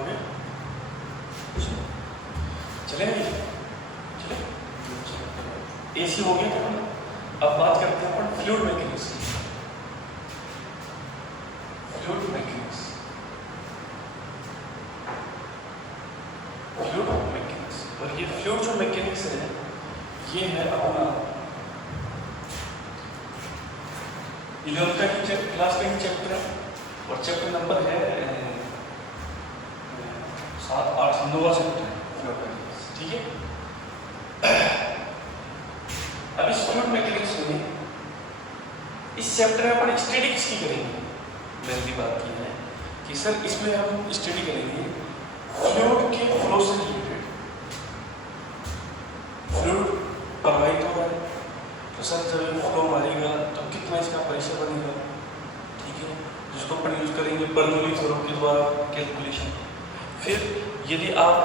हो गया? चलेंगे? चले? एसी हो गया था। अब बात करते हैं अपन फ्लूइड मैकेनिक्स की। फ्लूइड मैकेनिक्स, फ्लूइड मैकेनिक्स, और ये फ्लूइड जो मैकेनिक्स है ये है अपना 11th का क्लास का चैप्टर है, और चैप्टर नंबर है 7, 8, 9वां चैप्टर है फ्लूइड मैकेनिक्स। ठीक है? अब इस फ्लूइड मैकेनिक्स में इस चैप्टर में अपन स्टडी किसकी करेंगे? मैंने भी बात की है कि सर इसमें हम स्टडी करेंगे फ्लूइड के फ्लो से रिलेटेड। फ्लूइड प्रवाहित हो रहा है तो सर जब फ्लो मारेगा तो कितना इसका प्रेशर बनेगा, ठीक है, जिसको अपन यूज करेंगे बर्नौली थ्योरम के द्वारा कैलकुलेशन। फिर यदि आप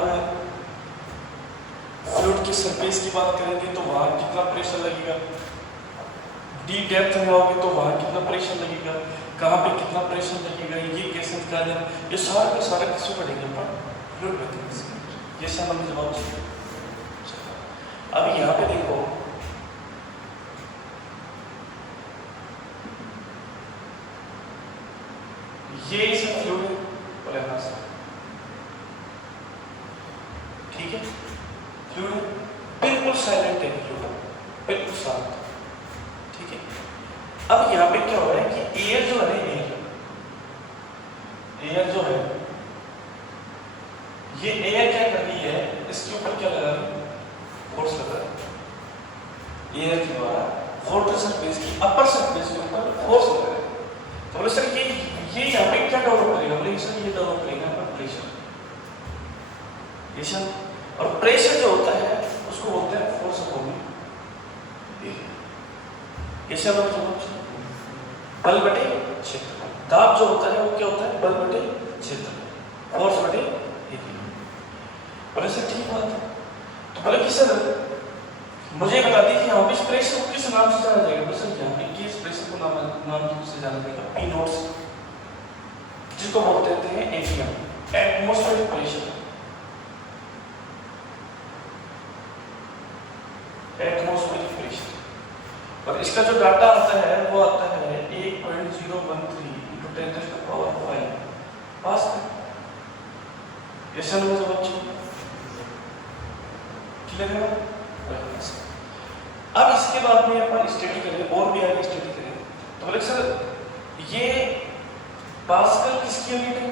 फ्लूइड की सरफेस की बात करेंगे तो वहाँ कितना प्रेशर लगेगा, डी डेप्थ में आओगे तो वहाँ कितना प्रेशर लगेगा, कहाँ पे कितना प्रेशर लगेगा, ये कैसे निकालना, ये सारा का सारा किसको पढ़ेंगे अपन? Fluid mechanics. ये सब हमें जवाब चाहिए। अब यहाँ पे देखो, ये इस फ्लूइड पहला सा, ठीक है, फ्लूइड बिल्कुल साइलेंट है, फ्लूइड बिल्कुल शांत, ठीक है। अब यहाँ पे क्या हो रहा है कि एयर जो है, एयर जो है, ये एयर क्या कर रही है, इसके ऊपर क्या लगा रही है? फोर्स लगा रही है। एयर के द्वारा वाटर सरफेस की अपर सरफेस के ऊपर फोर्स लगा रही है। तो बोले सर ये यहाँ पे क्या डेवलप करेगा? बोले सर ये डेवलप करेगा प्रेशर। प्रेशर और प्रेशर जो होता है उसको बोलते हैं फोर्स अपॉन एरिया। कैसे मतलब बल बटे क्षेत्र। दाब जो होता है वो क्या होता है? बल बटे क्षेत्र, फोर्स बटे एरिया। बोले सर ठीक बात है। तो बोले कि सर मुझे बता दी कि यहाँ पे इस प्रेशर को किस नाम से जाना जाएगा? बोले सर यहाँ पे किस प्रेशर को नाम से जाना जाएगा? पी नोट्स, जिसको बोलते हैं ATM, atmospheric pressure. Atmospheric pressure. और इसका जो डाटा आता है वो आता है 8.013 × 10⁵ पास कर। ऐसा ना जवाब चाहिए, क्लियर है? अब इसके बाद में अपन स्टडी करें, और भी आगे स्टडी करें। तो बोले सर ये पास्कल किसकी यूनिट है?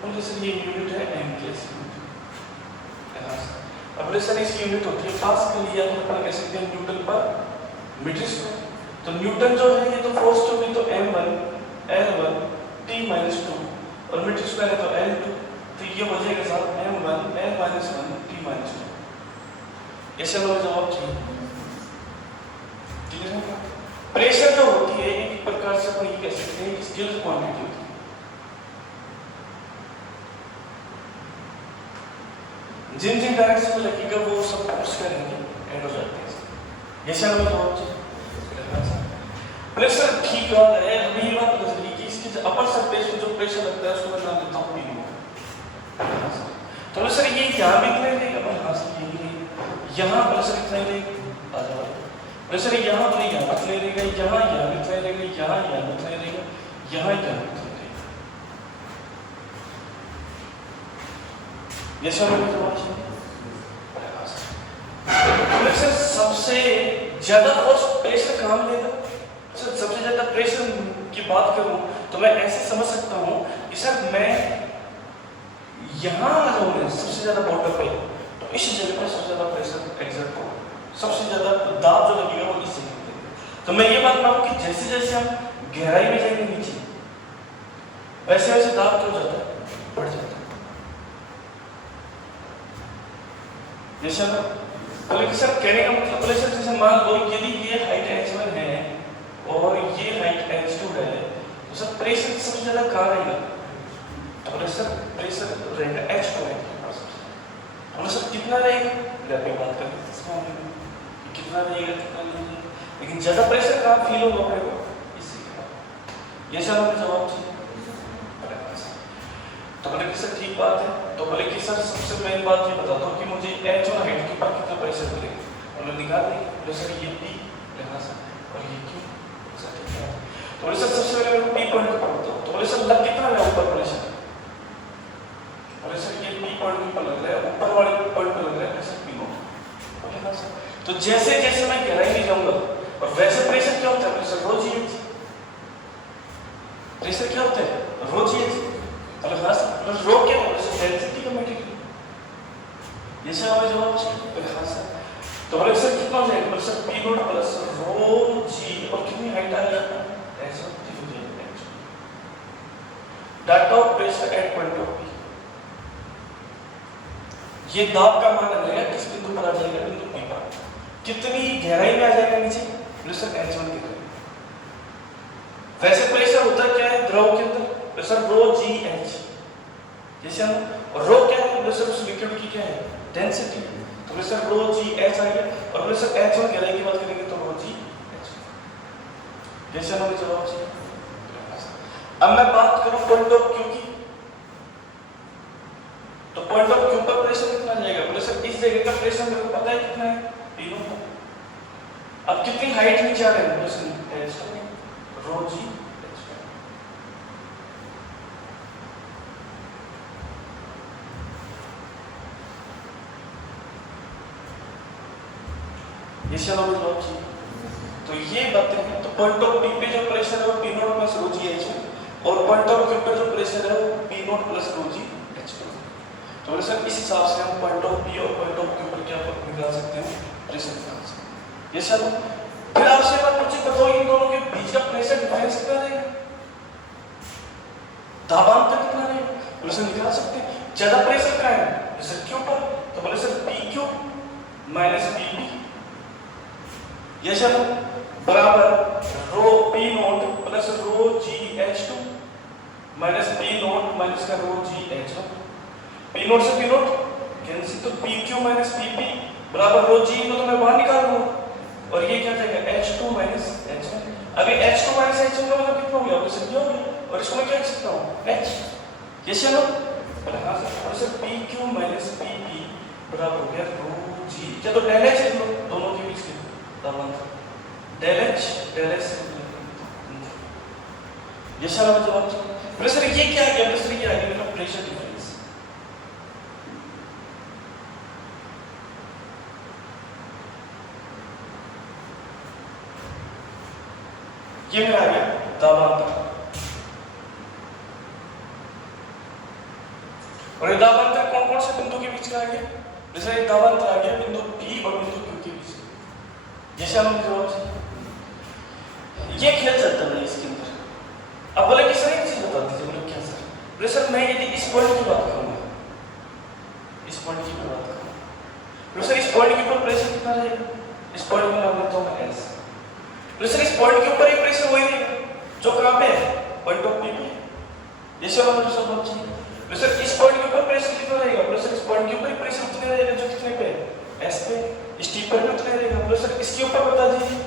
बोले सर ये यूनिट है एम्पियर्स यूनिट। अब बोले सर इसकी यूनिट होती है पास्कल, या तो अपन कह सकते हैं न्यूटन पर मीटर स्क्वायर। तो न्यूटन जो है ये तो फोर्स जो भी तो m1 L1 T-2 और मीटर स्क्वायर है तो L2, तो ये हो जाएगा साहब m1 L-1 T-2। ऐसे लोग जवाब चाहिए, क्लियर है? प्रेशर जो होती है एक प्रकार से अपन ये कह सकते हैं स्केलर क्वांटिटी होती है। जिन जिन डायरेक्शन में लगेगा वो सब फोर्स करेंगे, एंड हो जाते हैं। ऐसे लोग जवाब चाहिए। प्रेशर ठीक बात है, हमें ये बात पता चली कि इसकी अपर सरफेस में जो प्रेशर लगता है उसको मैं नाम देता हूँ पी। तो सर ये यहाँ भी कितना देगा? हाँ सर ये भी यहाँ प्रेशर कितना देगा? आ जाओ प्रेशर यहाँ तो यहाँ कितना देगा, यहाँ कितना देगा, यहाँ कितना देगा, यहाँ कितना देगा। ये सब हमें जवाब चाहिए। प्रेशर सबसे ज्यादा फोर्स प्रेशर कहाँ मिलेगा? सर सबसे ज्यादा प्रेशर की बात करूं तो मैं ऐसे समझ सकता हूं कि सर मैं यहाँ आ जाऊँ सबसे ज्यादा बॉर्डर पे, तो इस जगह पर सबसे ज्यादा प्रेशर एग्जर्ट हो, सबसे ज्यादा दाब जो लगेगा वो इस जगह पे। तो मैं ये बात मानूं कि जैसे जैसे हम गहराई में जाएंगे नीचे, वैसे वैसे दाब क्या हो जाता है? बढ़ जाता है। जैसे बोले कि सर कहने का मतलब, बोले सर जैसे मान लो यदि ये हाइट h1 है और ये हाइट h2 है, तो सर प्रेशर सबसे ज्यादा कहाँ रहेगा? तो बोले सर प्रेशर रहेगा h2 है। बोले सर कितना रहेगा? अभी बात करते हैं कितना रहेगा, कितना नहीं, लेकिन ज्यादा प्रेशर कहाँ फील होगा अपने को? इसी का। ये सर हमें जवाब चाहिए। तो बोले कि सर ठीक बात है, तो बोले कि सर सबसे मेन बात ये बता दो कि मुझे एच और हाइट के ऊपर कितना प्रेशर मिलेगा, उन्होंने निकाल दिया। बोले सर ये पी लिखा सर और ये क्यू, सर ठीक है। तो बोले सर सबसे पहले पी पॉइंट को पढ़ते हो, तो बोले सर लग कितना है ऊपर प्रेशर, बोले सर ये पी पॉइंट पर लग रहा है, ऊपर वाले पॉइंट पर लग रहा है सर पी नोट, बोले हाँ सर। तो जैसे जैसे मैं गहराई में जाऊंगा और वैसे प्रेशर क्या होता है, प्रेशर रो जी एच, प्रेशर क्या होता है रो जी एच, बोले हाँ सर। प्लस रो क्या होता है, डेंसिटी का मटेरियल, ये सर हमें जवाब चाहिए, बोले हाँ सर। तो बोले सर कितना हो जाएगा, बोले sir p naught plus rho g और कितनी हाइट आ गई आपका ऐसा data of pressure at point of p, ये दाब का मान लगेगा किस बिंदु पर आ जाएगा, बिंदु पी पर, कितनी गहराई में आ जाएगा नीचे, बोले सर H1 के करीब। वैसे प्रेशर होता क्या है द्रव के अंदर, प्रेशर रो जी एच, जैसे हम रो क्या है, प्रेशर उस लिक्विड की क्या है डेंसिटी, तो प्रेशर रो जी एच आ गया, और प्रेशर H1 गहराई की बात करेंगे तो रो जी एच, जैसे हमें जवाब चाहिए। अब मैं बात करूं पॉइंट ऑफ क्यू की, तो पॉइंट ऑफ क्यू पर प्रेशर कितना जाएगा, बोले सर इस जगह का प्रेशर मेरे को पता है कितना है पी नोट। अब कितनी हाइट में जा रहे हैं, बोले सर रो जी एच, ये चलो जवाब चाहिए। तो ये बातें हैं, तो पॉइंट ऑफ पी पे जो प्रेशर है वो P naught plus rho g H में, और पॉइंट ऑफ क्यू पे जो प्रेशर है वो P naught plus rho g H में। तो बोले सर इस हिसाब से हम पॉइंट ऑफ पी और पॉइंट ऑफ क्यू पर क्या निकाल सकते हैं, प्रेशर निकाल सकते हैं। ये चलो फिर आपसे बात मुझे बताओ इन दोनों के बीच का प्रेशर डिफरेंस कितना रहेगा, दाबांतर कितना रहेगा, बोले सर निकाल सकते हैं। ज्यादा प्रेशर कहाँ है, प्रेशर क्यू पर, तो बोले sir p q minus p p, ये चलो बराबर rho p naught plus rho g h two minus p naught minus का rho g h one, p naught से पी नोट कैंसिल, तो p q minus p p बराबर rho जी को तो मैं बाहर निकाल लूंगा, और ये क्या जाएगा H2 माइनस H1। अभी H2 माइनस H1 का मतलब कितना हो गया, आपको समझ गया, और इसको मैं क्या लिख सकता हूँ H, ये चलो बोले हाँ सर, और सर PQ माइनस PP बराबर हो गया रो जी, चलो डेल H लिख लो दोनों के बीच के दाबांतर, डेल H ये सर हमें जवाब चाहिए। बोले सर ये क्या आ गया, बोले सर ये आ गया प्रेशर डिफरेंस, ये मेरा आ गया दाबांतर, और ये दाबांतर कौन कौन से बिंदु के बीच का आ गया, जैसे ये दाबांतर आ गया बिंदु P और बिंदु Q के बीच, जैसे हम जवाब चाहिए। ये खेल चलता है इसके अंदर। अब बोले कि सर एक चीज बता दीजिए, बोले क्या सर, बोले सर मैं यदि इस पॉइंट की बात करूंगा, इस पॉइंट की बात करूंगा, बोले सर इस पॉइंट के ऊपर प्रेशर कितना रहेगा, इस पॉइंट में नाम लेता हूं मैं S, बोले सर इस पॉइंट के ऊपर ही प्रेशर वही रहेगा जो कहां पे है, पॉइंट ऑफ P पे, जैसे हम मुझे सब बात चाहिए। बोले सर इस पॉइंट के ऊपर प्रेशर कितना रहेगा, बोले सर इस पॉइंट के ऊपर ही प्रेशर उतना रहेगा जो कितने पे है S पे, इस T पर भी उतना रहेगा, बोले सर इसके ऊपर बता दीजिए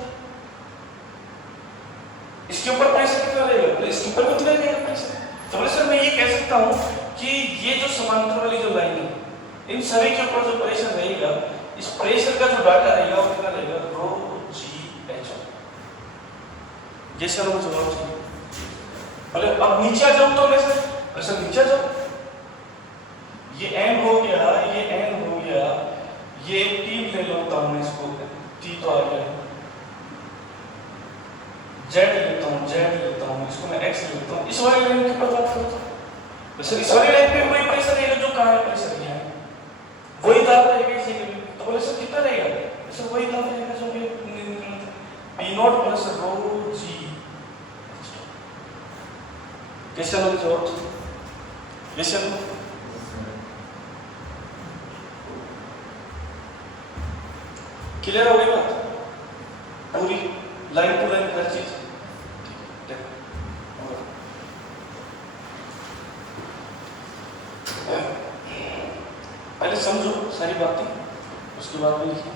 इसके ऊपर प्रेशर कितना रहेगा, बोले इसके ऊपर भी उतना रहेगा प्रेशर। तो बोले सर मैं ये कह सकता हूं कि ये जो समांतर वाली जो लाइन है इन सभी के ऊपर जो प्रेशर रहेगा, इस प्रेशर का जो डाटा रहेगा वो कितना रहेगा रो जी एच, ये सर मुझे जवाब चाहिए। बोले अब नीचे आ जाऊं तो बोले सर नीचे आ जाओ, ये n हो गया, ये n हो गया, ये t ले लेता हूं मैं, इसको t तो आ गया, z लेता हूं इसको मैं x लेता हूं, इस वाली लाइन की बात करता हूं, सर इस वाली लाइन पे वही प्रेशर रहेगा जो कहां है, प्रेशर यहाँ है, वही दाब रहेगा इसी के, तो बोले सर कितना रहेगा, सर वही दाब रहेगा जो P नॉट प्लस रो जी, कैसे लोग जवाब कैसे क्लियर हो गई बात, पूरी लाइन टू लाइन हर चीज। पहले समझो सारी बातें, उसके बाद में लिखिए।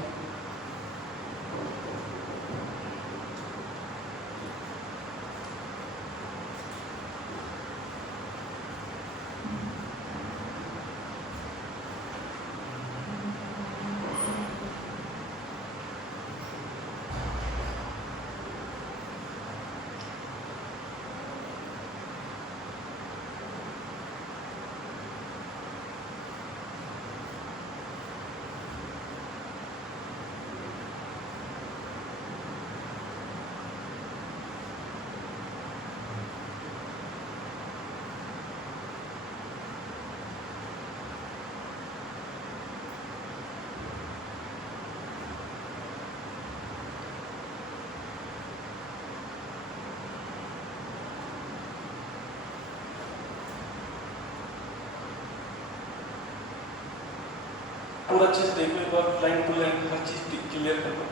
पूरा चीज देखो एक बार, लाइन टू लाइन हर चीज क्लियर कर लो।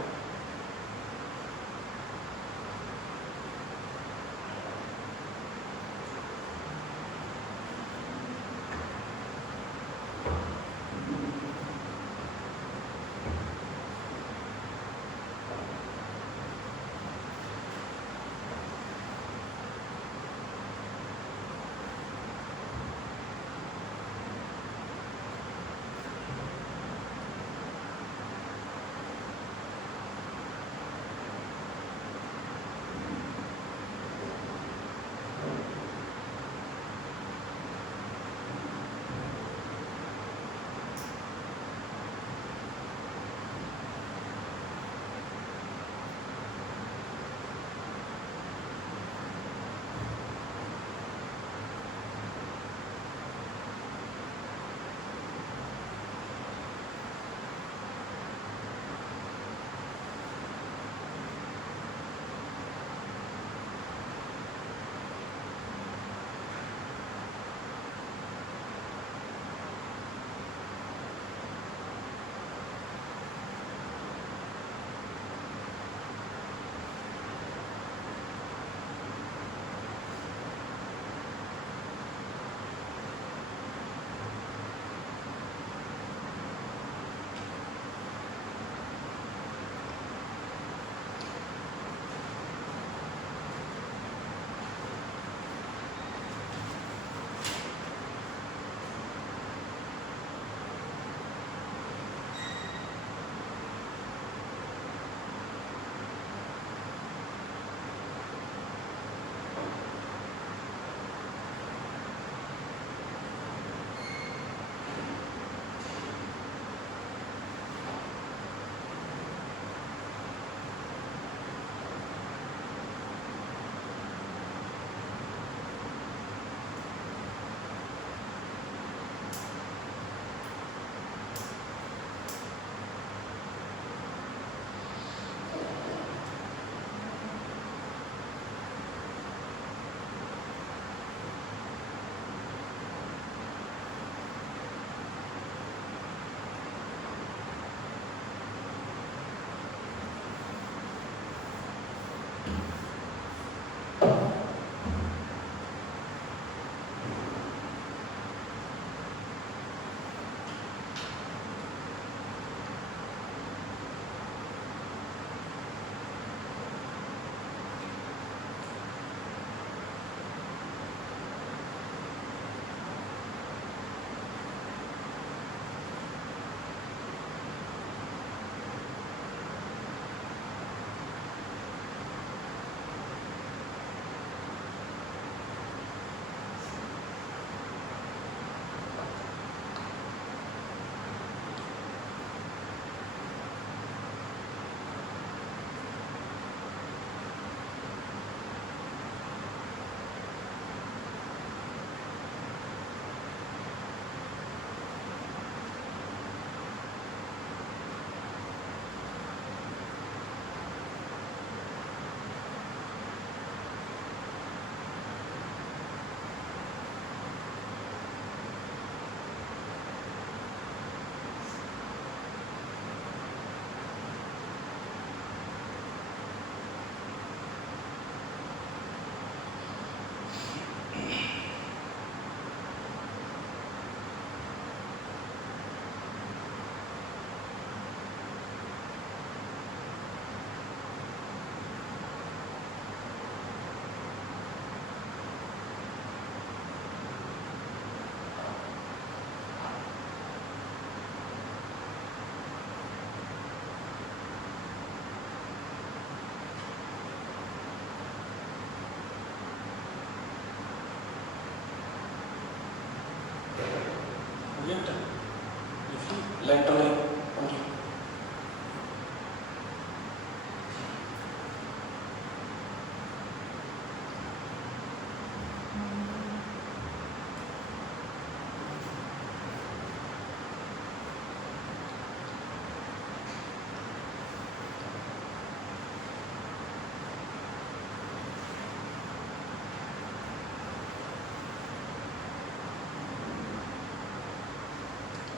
लाइन टू लाइन पूरी।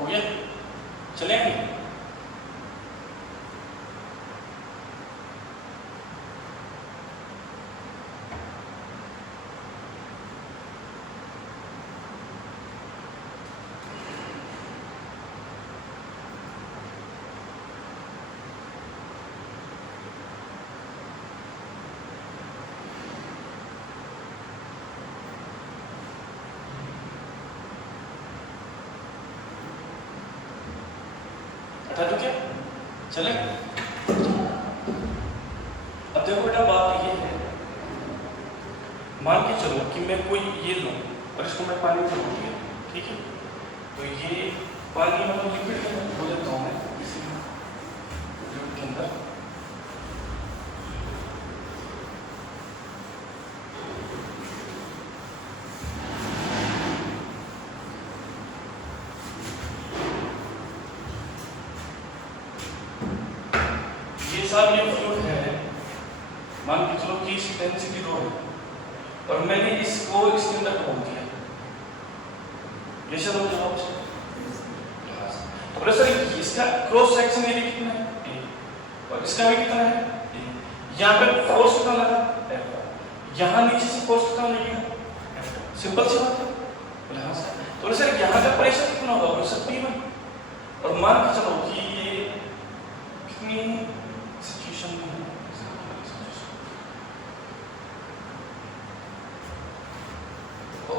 हो गया, चलेंगे? तो क्या चले? अब देखो बेटा बात ये है, मान के चलो कि मैं कोई ये लूं और इसको मैं पानी में डुबो दिया, ठीक है? तो ये पानी मतलब लिक्विड है, हो जाता हूँ मैं इसी लिक्विड के अंदर। साहब ये फ्लूइड है, मान के चलो कि इसकी डेंसिटी 2 है और मैंने इसको इसके अंदर डुबो दिया, ये सब हो जवाब से। तो सर इसका क्रॉस सेक्शन एरिया कितना है? और इसका भी कितना है? यहाँ पे फोर्स कितना लगा? यहाँ नीचे से फोर्स कितना लगेगा? सिंपल सी बात है। हाँ सर, तो सर यहाँ का प्रेशर कितना होगा? Pressure P1। और मान के चलो कि ये कितनी सिचुएशन में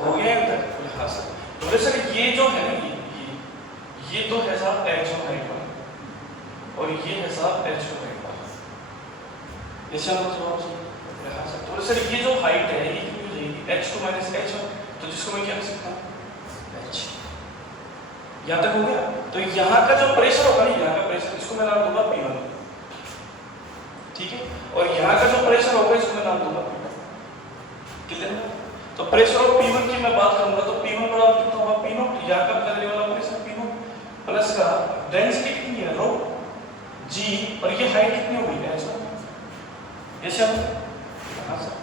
हो गया इधर। हाँ सर, तो सर ये जो है ना ये तो है साहब H1 हाइट पर और ये है साहब H2 हाइट पर, ऐसा मतलब हाँ सर। तो सर ये जो हाइट है ये कितनी हो जाएगी? H2 माइनस H1, तो जिसको मैं क्या लिख सकता हूँ? H। यहाँ तक हो गया। तो यहाँ का जो प्रेशर होगा ना, यहाँ का प्रेशर, इसको मैं नाम दूंगा P1, ठीक है? और यहाँ का जो प्रेशर होगा इसको मैं नाम दूंगा P2। क्लियर है? तो प्रेशर ऑफ P1 की मैं बात करूंगा तो P1 बराबर कितना होगा? P0। यहाँ का करने वाला प्रेशर P0 प्लस का डेंसिटी कितनी है? रो G, और ये हाइट कितनी होगी? H1। ये सब हाँ सर।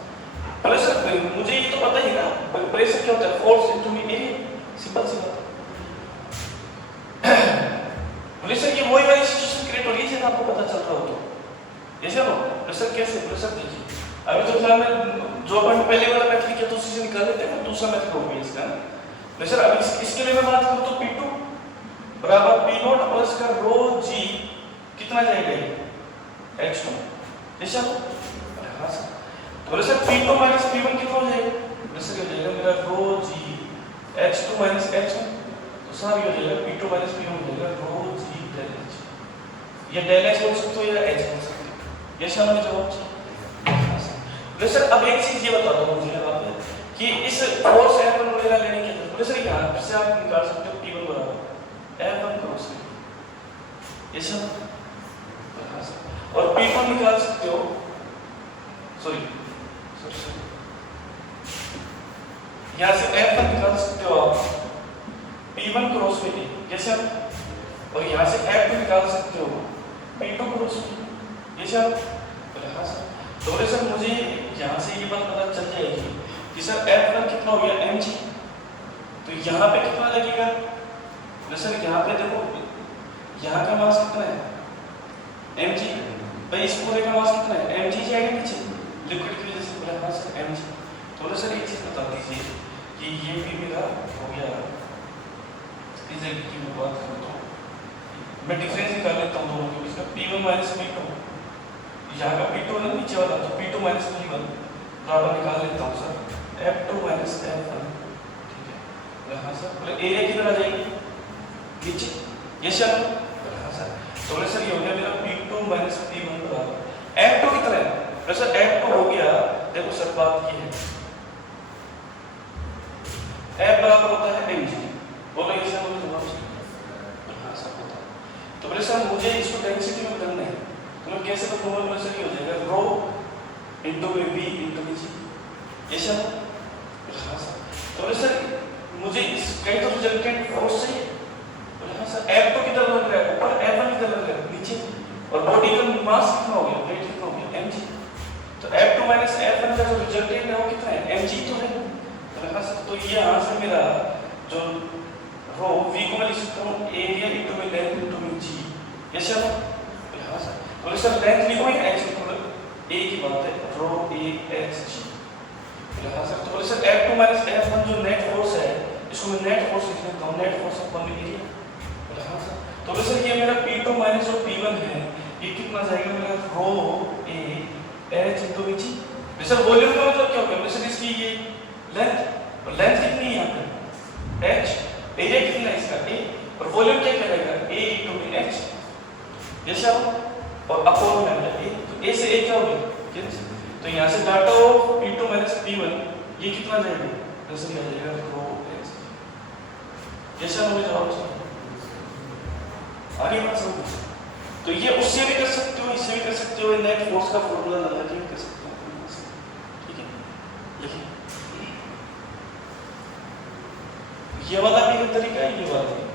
प्रेशर मुझे ये तो पता ही ना, प्रेशर क्या होता है? फोर्स इनटू एरिया, सिंपल सी बात। प्रेशर की वही वाली सिचुएशन क्रिएट हो रही है आपको पता चल रहा हो तो ऐसे हो। प्रेशर कैसे? प्रेशर देखिए, अभी तो फिलहाल मैं जो अपन पहले वाला मेथड किया तो उसी से निकाल लेते हैं, दूसरा मेथड हो गया इसका ना प्रेशर। अब इसके लिए मैं बात करूं तो P2 बराबर P0 प्लस का रो G कितना जाएगा? H2। ऐसा हो? हाँ सर। तो प्रेशर P2 माइनस P1 कितना हो जाएगा? प्रेशर हो जाएगा मेरा रो G H2 माइनस H1, तो साहब ये हो जाएगा P2 माइनस P1 हो जाएगा रो G डेल H। ये डेल H बोल सकते हो या H बोल सकते हो, ये शामिल जवाब चाहिए। सर अब एक चीज ये बता दो मुझे आप कि इस फोर्स F1 वगैरह लेने के लिए सर यहाँ से आप निकाल सकते हो P1 बराबर F1 क्रॉस, ये सब। और P1 निकाल सकते हो, सॉरी यहाँ से F1 निकाल सकते हो आप P1 क्रॉस में, जैसे आप, और यहाँ से F2 निकाल सकते हो P2 क्रॉस में, जैसे आप। तो सर मुझे यहाँ से ये बात पता चल जाएगी कि सर F1 कितना हो गया? mg। तो यहाँ पे कितना लगेगा? सर यहाँ पे देखो, यहाँ का मास कितना है? mg। भाई इस पूरे का मास कितना है? mg जाएगा नीचे लिक्विड की वजह से। हाँ सर mg। तो सर एक चीज बता दीजिए कि ये भी मेरा हो गया, इस की मैं बात करूँ तो मैं डिफरेंस निकाल लेता हूँ दोनों के बीच का। P1 माइनस P2, यहाँ का P2 है नीचे वाला, तो P2 माइनस P1 बराबर निकाल लेता हूँ सर F2 माइनस F1, ठीक है? हाँ सर। बोले एरिया कितना आ जाएगी? नीचे, ये सर। हाँ सर। तो बोले सर ये हो गया मेरा P2 माइनस P1 बराबर F2 कितना है? बोले सर F2 हो गया, देखो सर बात ये है, F बराबर होता है mg। बोलो ये सर, बोलो जवाब सर। हाँ सर होता है। तो बोले सर मुझे इसको डेंसिटी में करना है, तो मैं कैसे बदलूंगा? बोले सर ये हो जाएगा rho into V into G, ये सर। हाँ सर। तो बोले सर मुझे इस कहीं तो रिजल्टेंट फोर्स चाहिए। बोले हाँ सर, F2 किधर लग रहा है? ऊपर, F1 किधर लग रहा है? नीचे। और बॉडी का मास कितना हो गया? वेट कितना हो गया? mg। तो F2 माइनस F1 का जो रिजल्टेंट है वो कितना है? mg तो है। हाँ सर। तो ये यहाँ से मेरा जो रो v को मैं लिख सकता हूँ एरिया इंटू में लेंथ इंटू में g, यस सर? हाँ सर। तो सर लेंथ लिखूंगा h लिखूंगा, a की बात है, रो a h g। हाँ सर। तो सर F2 माइनस F1 जो नेट फोर्स है, इसको मैं नेट फोर्स लिख लेता हूँ, नेट फोर्स अपॉन एरिया। हाँ सर। तो सर ये मेरा P2 माइनस जो P1 है, ये कितना जाएगा मेरा रो a h इंटू में g। सर वॉल्यूम का मतलब क्या होगा? सर इसकी ये लेंथ, और लेंथ कितनी है यहाँ पे h, एरिया कितना है इसका a, और वॉल्यूम क्या कहलाएगा a इंटू में h, यस सर? और अपॉन में a, तो a से a क्या हो गया? तो यहाँ से data of P2 minus P1 ये कितना जाएगा? जैसे क्या जाएगा रो h, यस सर? मुझे जवाब सर आगे बात समझ। तो ये उससे भी कर सकते हो, इससे भी कर सकते हो, नेट फोर्स का फॉर्मूला लगा के कर सकते हो, ठीक है? लिखिए ये वाला भी एक तरीका है, ये वाला भी।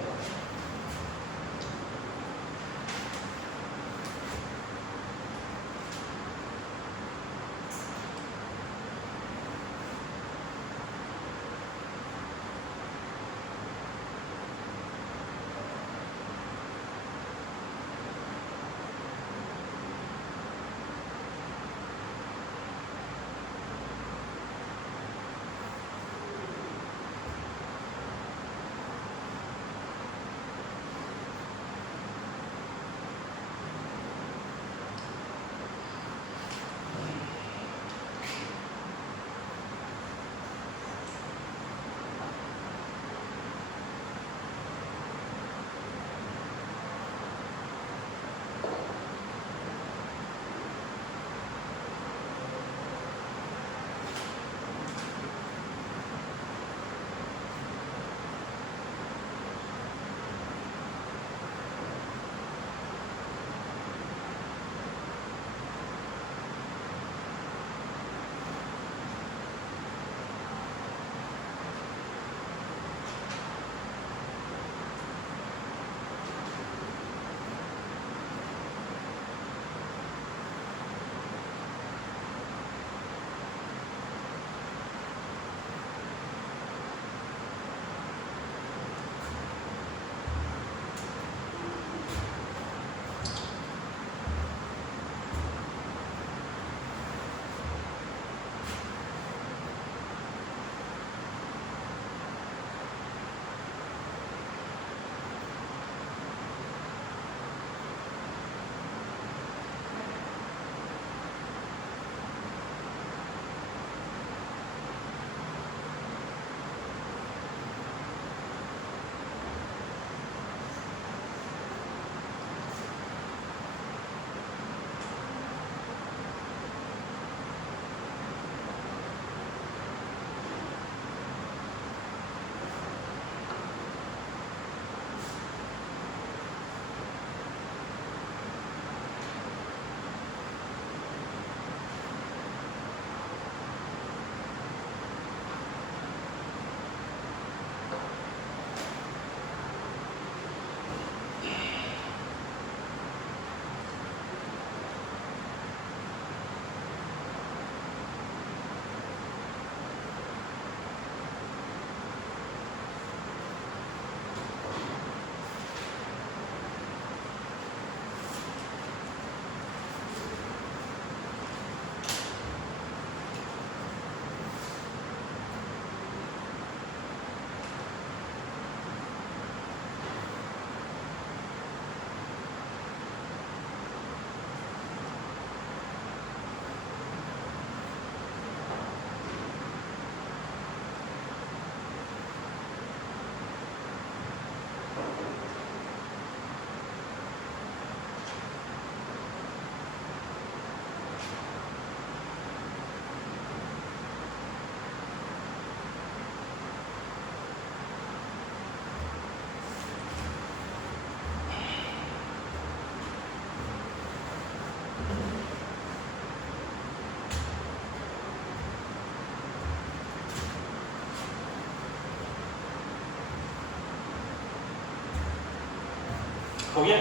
हो गया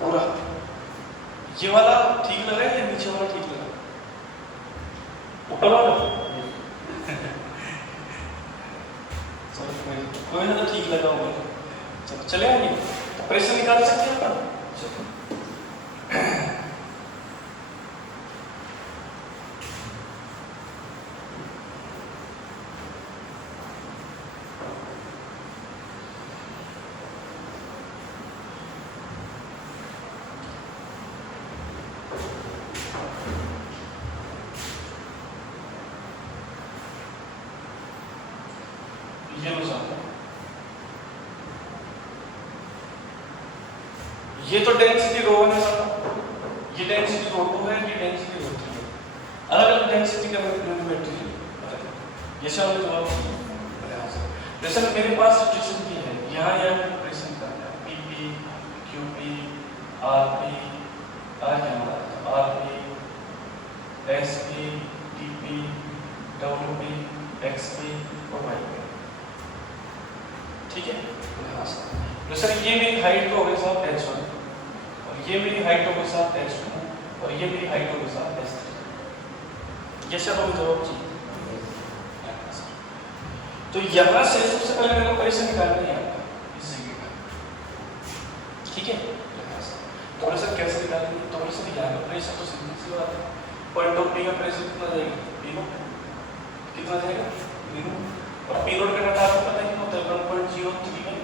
पूरा। ये वाला ठीक लग रहा है या नीचे वाला ठीक लग रहा है? ऊपर वाला कोई ना तो ठीक लगा होगा। चलो चले आगे, तो प्रेशर निकाल सकते हैं अपन। ये तो डेंसिटी रो वन है सर, ये डेंसिटी रो टू है, ये डेंसिटी रो थ्री है, अलग अलग डेंसिटी का मटेरियल। ये सब हमें जवाब जैसे मेरे पास सिचुएशन की है, यहाँ प्रेशर करना है, PP QP RP RP SP TP WP XP और वाईपी, ठीक है। तो सर ये मेरी हाइट तो होगी साहब h1, और ये मेरी हाइट होगी साहब h2, और ये मेरी हाइट होगी साहब h3। ये सब हमें जवाब चाहिए। तो यहाँ से सबसे पहले मेरे को प्रेशर निकालना है आपका इस जगह का, ठीक है। तो सर कैसे निकालेंगे, तो सर यहाँ का प्रेशर तो सिंपल सी बात है, पॉइंट ऑफ पी का प्रेशर कितना जाएगा, पी नोट कितना जाएगा, पी नोट, और पी नोट का डाटा आपको पता है कितना होता है 1.031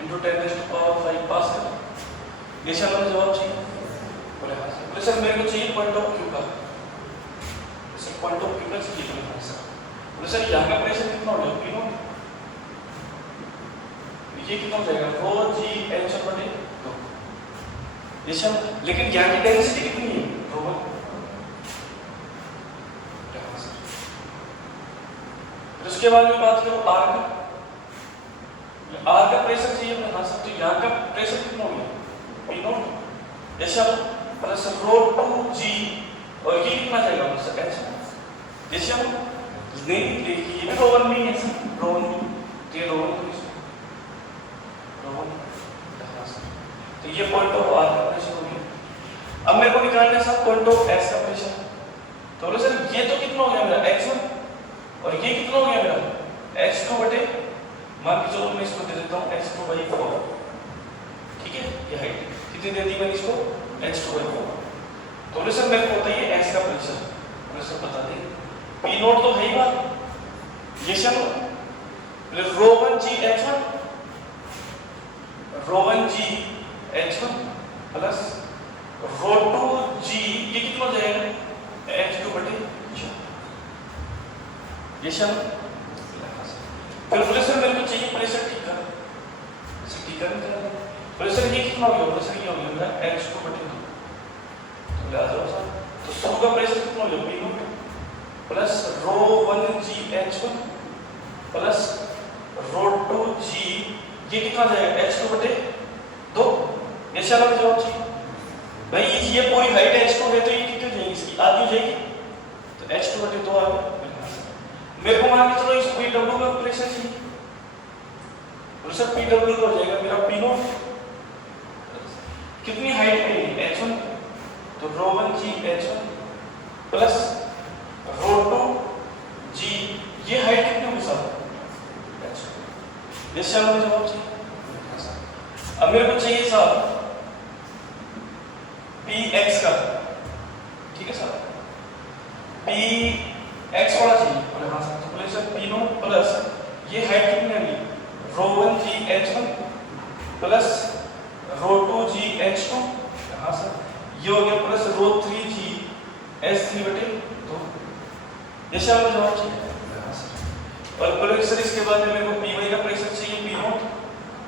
into 10⁵ पास्कल। ये सब हमें जवाब चाहिए। बोले हाँ सर, बोले सर मेरे को चाहिए पॉइंट ऑफ क्यू का, सर पॉइंट ऑफ क्यू का चाहिए। बोले हाँ सर, बोले सर यहाँ का प्रेशर कितना हो जाएगा, पी नोट ये कितना हो जाएगा, रो जी एच बटे 2। ये सब, लेकिन यहाँ की डेंसिटी कितनी है, रो 1। उसके बाद में बात करो आर का, आर का प्रेशर चाहिए अपने हाँ सकते, यहाँ का प्रेशर कितना हो गया, पी नोट जैसे प्लस रो टू जी, और ये कितना जाएगा प्लस एच। जैसे हम नहीं देखिए ये रो वन में है सर, रो वन में ये रो वन तो ये पॉइंट ऑफ आर का प्रेशर हो गया। अब मेरे को निकालना है सर पॉइंट ऑफ एस का प्रेशर। तो बोले सर ये तो कितना हो गया मेरा x1, और ये कितना हो गया मेरा h2 बटे, मान के चलो मैं इसको दे देता हूँ h2/4, ठीक है। ये हाइट कितनी दे दी मैंने इसको, h2/4। तो बोले सर मेरे को बताइए s का प्रेशर। बोले सर बता दें, p नोट तो है ही बात, ये सब rho one g h1, rho one g h1 plus rho two g, ये कितना हो जाएगा h2/4। ये सब फिर बोले सर मेरे को चाहिए प्रेशर ठीक कर, ठीक कर। बोले सर ये कितना हो गया, बोले सर ये हो गया मेरा h2/2। तो आ जाओ सर, तो सब का प्रेशर कितना हो गया, p naught plus rho one g h1 plus rho two g, ये कितना जाएगा h2/2। ये सब हमें जवाब चाहिए भाई, ये पूरी हाइट h2 है तो ये कितनी जाएगी, इसकी आधी हो जाएगी, तो h2/2 आ गया। मेरे को मान के चलो इस PW का प्रेशर चाहिए, तो सर PW हो जाएगा मेरा P नोट, कितनी हाइट पे है h1, तो रो1 g h1 plus rho two g, ये हाइट कितनी होगी सर h। इससे हमें जवाब चाहिए। अब मेरे को चाहिए सर px का, ठीक है सर, px वाला चाहिए। बोले हाँ सर, तो बोले सर p नोट प्लस ये हाइट कितनी है, rho one g h1 plus rho two g h2, हाँ सर, ये हो गया प्लस रो3 g h3/2। जैसे हमें जवाब चाहिए। और बोले सर इसके बाद में मेरे को py का प्रेशर चाहिए, p naught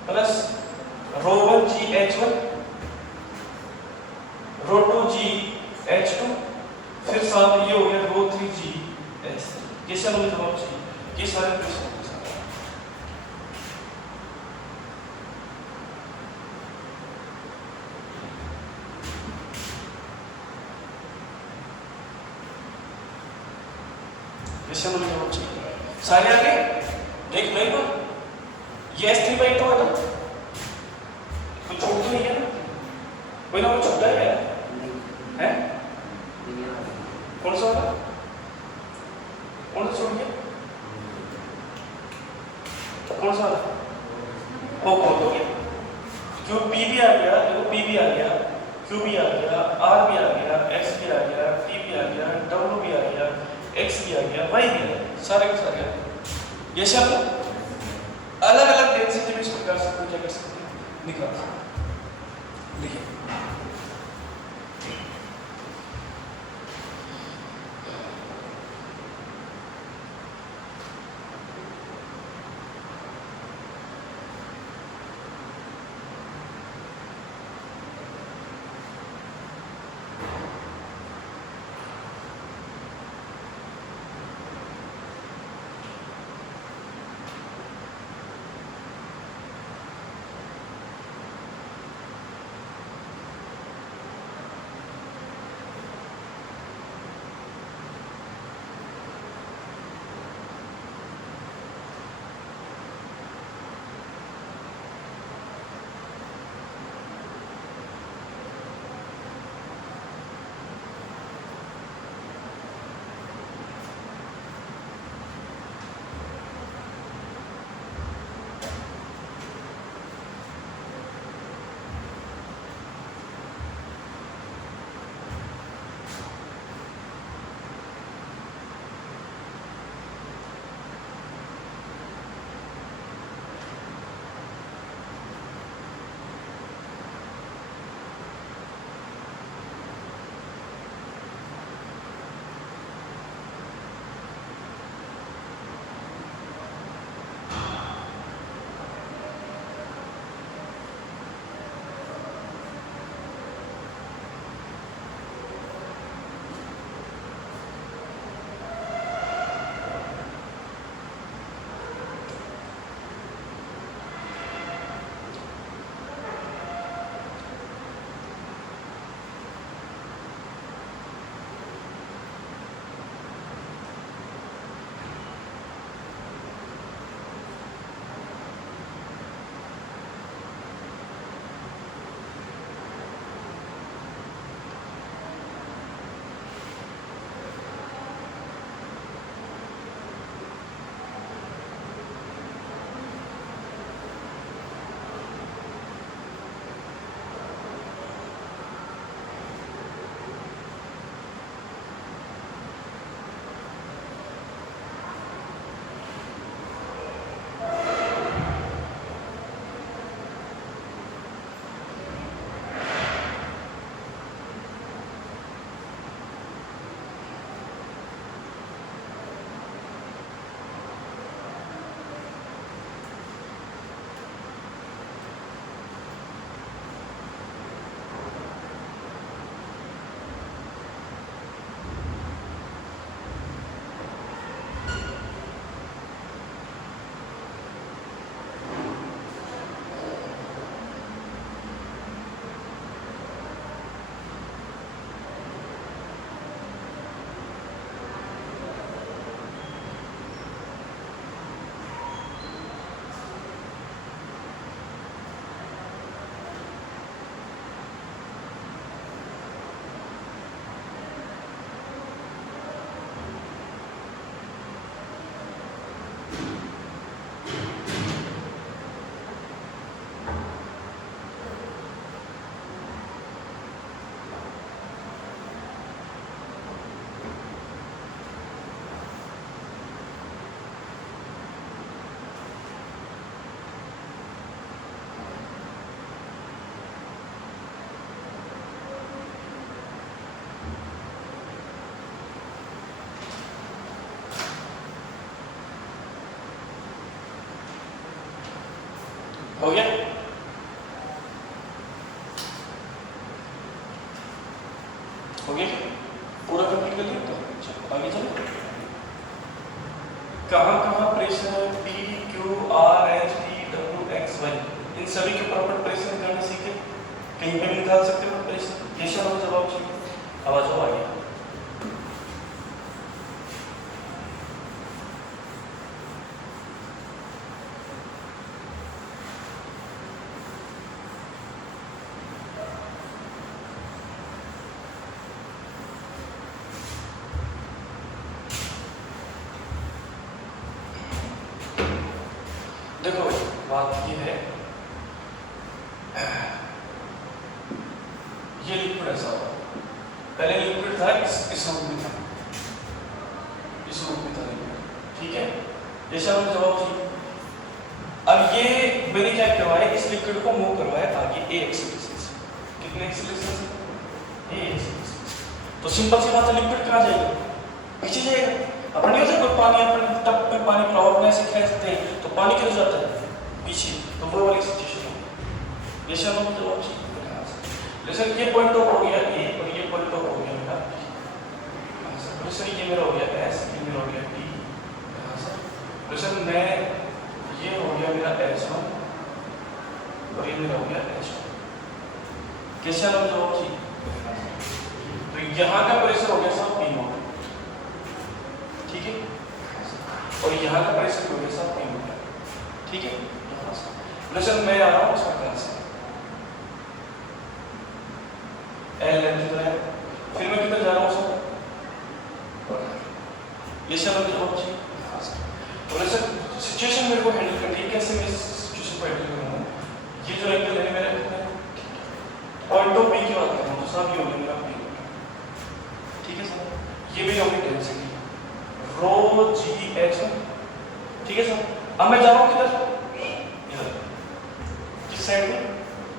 plus rho one g h1 rho two g h2, फिर साथ में ये हो गया रो3 g h3। ये सब हमें जवाब चाहिए। ये सारे प्रेशर के साथ ये सब हमें जवाब चाहिए। सारे आगे देख मेरे को, ये h3/2 है ना, कुछ छूट तो नहीं है ना, कोई ना कोई छूटा है, हैं? कौन सा वाला, कौन सा छोड़ गया, कौन सा वाला वो कौन हो गया, क्यू पी भी आ गया, देखो पी भी आ गया, क्यू भी आ गया, आर भी आ गया, एक्स भी आ गया, टी भी आ गया, डब्ल्यू भी आ गया, एक्स भी आ गया, वाई भी आ गया, सारे के सारे आ गए। ये सब अलग अलग डेंसिटी में इस प्रकार से पूजा कर सकते हैं, निकाल सकते हैं। देखिए हो गया। हो गया पूरा कंप्लीट कर लिया तो चलो आगे चलो। कहाँ कहाँ pressure P Q R S T W X Y इन सभी के प्रॉपर प्रेशर निकालना सीखे। कहीं पे भी निकाल सकते हो प्रेशर। ये सब जवाब चाहिए। आवाज हो आ गया। देखो बात ये है ये लिक्विड ऐसा होगा, पहले लिक्विड था इस रूप में था, इस रूप में था लिक्विड, ठीक है। जैसे हमने जवाब दिया, अब ये मैंने क्या करवाया, इस लिक्विड को मूव करवाया आगे ए एक्सीलरेशन से, कितने एक्सीलरेशन से, ए एक्सीलरेशन से। तो सिंपल सी बात है, लिक्विड कहाँ जाएगा, पीछे जाएगा। अपन नहीं होता कोई पानी, अपन टब में पानी फ्लावर में ऐसे खेल सकते हैं, तो पानी किधर जाता है, पीछे, तो वो वाली सिचुएशन है। जैसे हम लोग जवाब चाहिए, जैसे ये पॉइंट ऑफ हो गया ए और ये पॉइंट ऑफ हो गया मेरा, जैसे ये मेरा हो गया एस, ये मेरा हो गया टी, जैसे मैं ये हो गया मेरा S1 और ये मेरा हो गया H1। कैसे हम जवाब चाहिए, तो यहाँ का प्रेशर हो गया साहब P0, ठीक है, और यहाँ का प्रेशर हो गया साहब P0, ठीक है। जैसे मैं आ रहा हूँ इसका कहाँ से, L लेंथ है, फिर मैं किधर जा रहा हूँ सर, ये सब हम जवाब चाहिए। तो जैसे सिचुएशन मेरे को हैंडल करनी है, कैसे मैं इस सिचुएशन को हैंडल करूँगा, ये जो एंगल है मेरा पॉइंट ऑफ P की बात कर रहा हूँ, तो साहब ये हो गया मेरा P, ठीक है सर। ये भी होगी डेंसिटी रो जी एच, ठीक है सर। अब मैं जा रहा हूँ किधर, इधर, किस साइड में,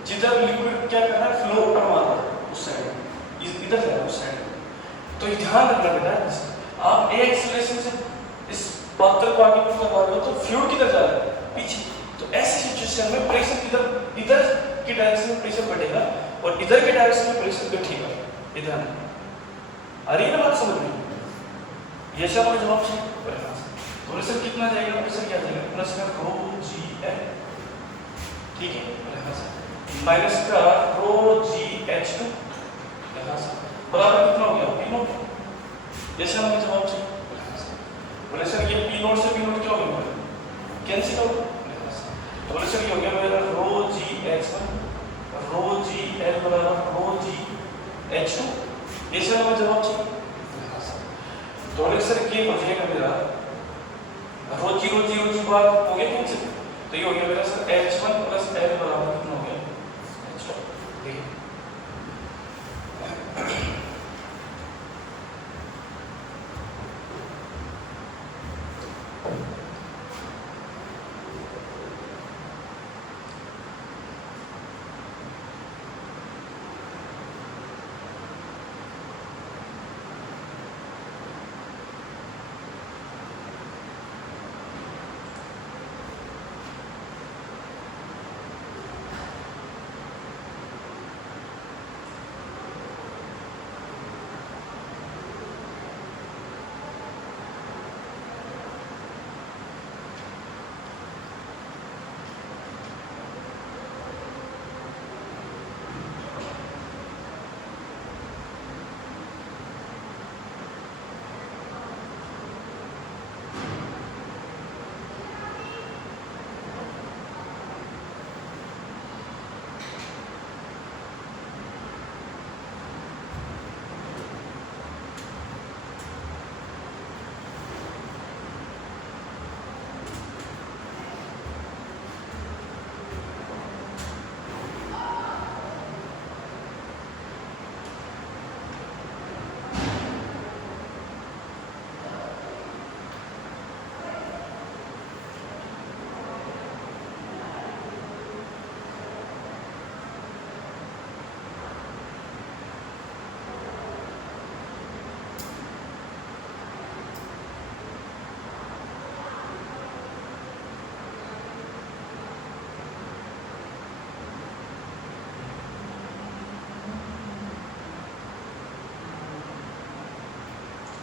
जिधर लिक्विड क्या कर रहा है, फ्लो ऊपर मार रहा है, उस साइड, इधर जा रहा है उस साइड। तो ध्यान रखना बेटा, आप ए एक्सीलरेशन से इस पात्र को आगे मूव करवा रहे हो, तो फ्लूइड किधर जा रहा है, पीछे। तो ऐसी सिचुएशन में प्रेशर किधर, इधर की डायरेक्शन में प्रेशर बढ़ेगा और इधर के डायरेक्शन में प्रेशर घटेगा। इधर आ रही है ना बात समझ में, ये सब हमें जवाब चाहिए। तो प्रेशर कितना जाएगा, प्रेशर क्या जाएगा, प्लस का रो जी एल, ठीक है, माइनस का रो जी एच टू, बराबर कितना हो गया, पी नोट। जैसे हमें जवाब चाहिए, बोले सर ये पी नोट से पी नोट क्या हो गया, कैंसिल हो गया। तो बोले सर ये हो गया मेरा रो g h one row G L बराबर रो जी एच टू। जैसे हमें जवाब चाहिए, तो बोले सर ये हो जाएगा मेरा रो जी बार हो गया कैंसिल, तो ये हो गया मेरा sir H one plus L बराबर कितना हो गया, एच टू। देखिए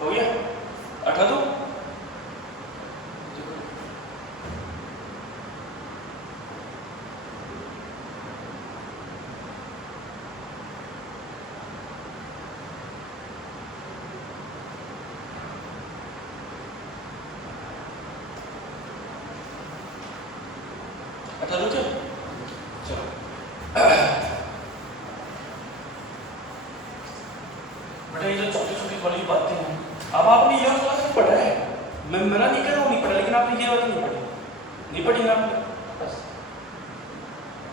हो गया, हटा दो। हटा दो क्या, चलो बेटा ये जो छोटी छोटी बड़ी बातें हैं, अब आपने ये क्लास में पढ़ा है, मैं मना नहीं कर रहा हूँ नहीं पढ़ा, लेकिन आपने ये बात नहीं पढ़ी, नहीं पढ़ी ना आपने, बस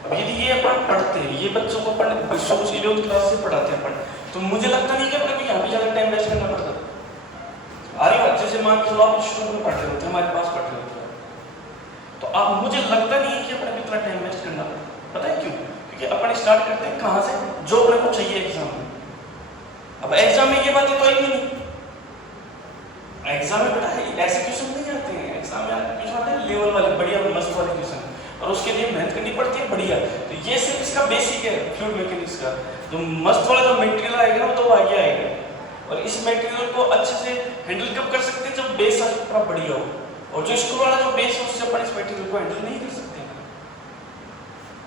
अब यदि ये अपन पढ़ते हैं, ये बच्चों को पढ़ने 11वीं क्लास से पढ़ाते हैं अपन, तो मुझे लगता नहीं कि अपने को यहाँ भी ज़्यादा टाइम वेस्ट करना पड़ता। अरे बात जैसे मान के चलो आप शुरू में पढ़ रहे होते, हमारे पास पढ़ रहे होते, तो आप मुझे लगता नहीं है कि अपने को इतना टाइम वेस्ट करना पड़ता। पता है क्यों? क्योंकि अपन स्टार्ट करते हैं कहाँ से, जो अपने को चाहिए एग्जाम में। अब एग्जाम में ये बातें तो आई नहीं, एग्जाम में बेटा ऐसे क्वेश्चन नहीं आते हैं, एग्जाम में क्वेश्चन आते हैं लेवल वाले, बढ़िया मस्त वाले क्वेश्चन, और उसके लिए मेहनत करनी पड़ती है बढ़िया। तो ये सिर्फ इसका बेसिक है फ्लूइड मैकेनिक्स का। जो मस्त वाला जो मटेरियल आएगा ना, तो वो आगे आएगा, और इस मटेरियल को अच्छे से हैंडल कब कर सकते हैं, जब बेस थोड़ा बढ़िया हो। और जो स्कूल वाला जो बेस है, उससे अपन इस मटेरियल को हैंडल नहीं कर सकते।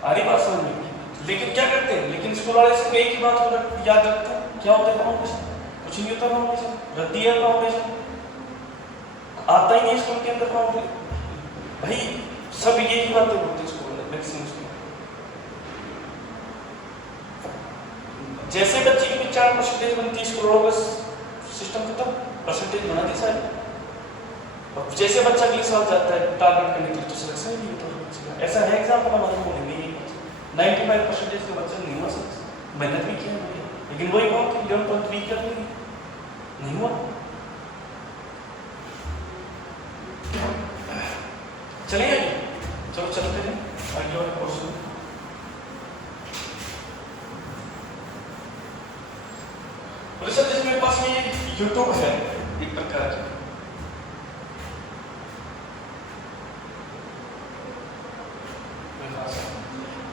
आ रही बात समझ में? लेकिन क्या करते हैं, लेकिन स्कूल वाले सिर्फ एक ही बात को याद रखते हैं, क्या होता है फाउंडेशन, कुछ नहीं होता फाउंडेशन, रद्दी है फाउंडेशन, आता ही नहीं स्कूल के अंदर फाउंडेशन। भाई सब यही बातें बोलते हैं स्कूल में मैक्सिमम स्कूल। जैसे बच्चे की 4% बनती है स्कूलों का सिस्टम खत्म, परसेंटेज बना दी सारी। और जैसे बच्चा अगले साल जाता है टारगेट करने के लिए, तो सिलेक्शन नहीं होता बच्चे। ऐसा है एग्जाम्पल हमारे बोले नहीं, 95% के बच्चे नहीं हुआ सकते, मेहनत भी किया लेकिन वही बहुत 11.3 कर लेंगे, नहीं हुआ। चलिए चलो चलते हैं आगे वाले कोर्स में। जैसे मेरे पास में यूट्यूब है एक प्रकार का,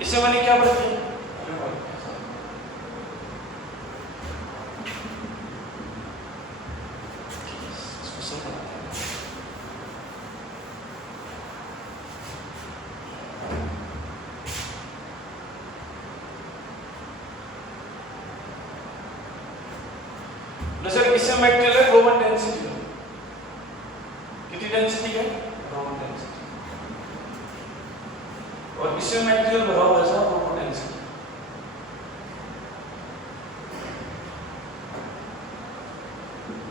इससे मैंने क्या पढ़ा किया, इससे मटेरियल है रोमन डेंसिटी, कितनी डेंसिटी है, रोमन डेंसिटी, और इससे मटेरियल भरा हुआ है रोमन डेंसिटी।